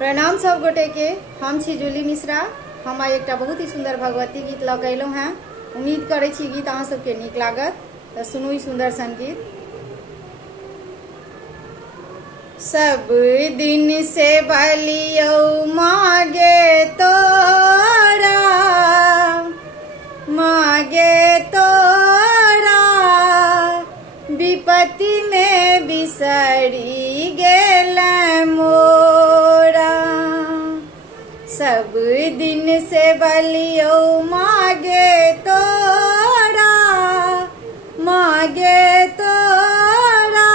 प्रणाम सब गोटे के। हम छी जूली मिश्रा। हम आइ एकटा बहुत ही सुंदर भगवती गीत लऽ कऽ अयलहुँ हैं। उम्मीद करै छी गीत अहाँ सबके नीक लागत, तऽ सुनू ई सुंदर सन गीत। सब दिन से बलियौ मागे तोरा, मागे तोरा, विपत्ति में बिसरी गेल मोरा। सब दिन से बलियौ मागे तोरा, मागे तोरा,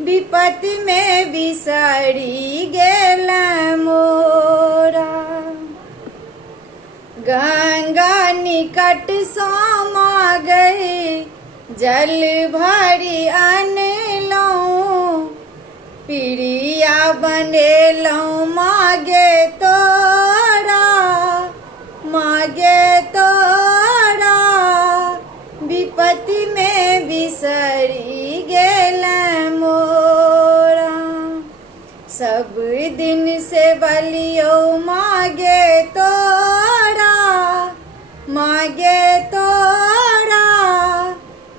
विपत्ति में बिसरी गेल मोरा। गंगा निकट समा गई, जल भरी अनलौं, पिरिया बनेलौं मागे तोरा, मागे तोरा, विपत्ति में बिसरी गेल मोरा। सब दिन से बलियौ मागे तोरा, मागे तोरा,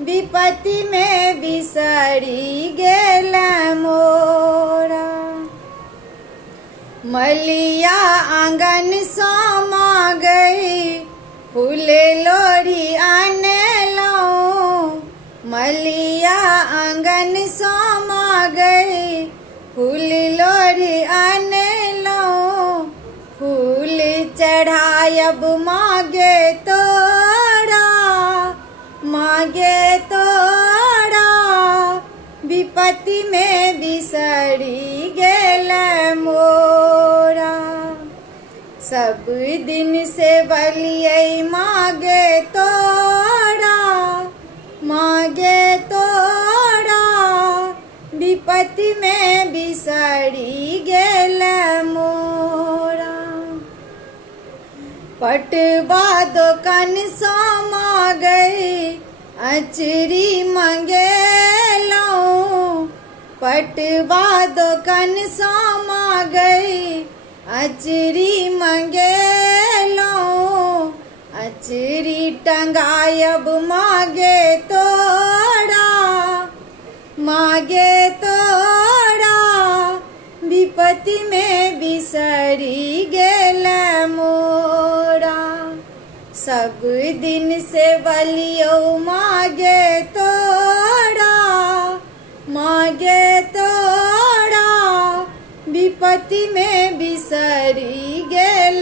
विपत्ति में बिसरी गेल मोरा। मलिया आंगन समा गई, फूल लोरी अनलौं, मलिया आंगन समा गई, फूल लोरी अनलौं, फूल चढ़ायब मागे तोरा, मागे तोरा, विपत्ति में बिसरी गेल मोरा। सब दिन से बलियै मागे तोरा, मागे तोरा, विपत्ति में बिसरी गेल मोरा। पटवा दोकान समा गई, अचरी मंगेलौं, पटवा दोकान समा गई, अचरी मंगेलौं, अचरी टंगायब मागे तोरा, मागे तोरा, विपत्ति में बिसरी गेल मोरा। सब दिन से बलियौ मागे तोरा, मागे तोरा, विपत्ति में बिसरी गेल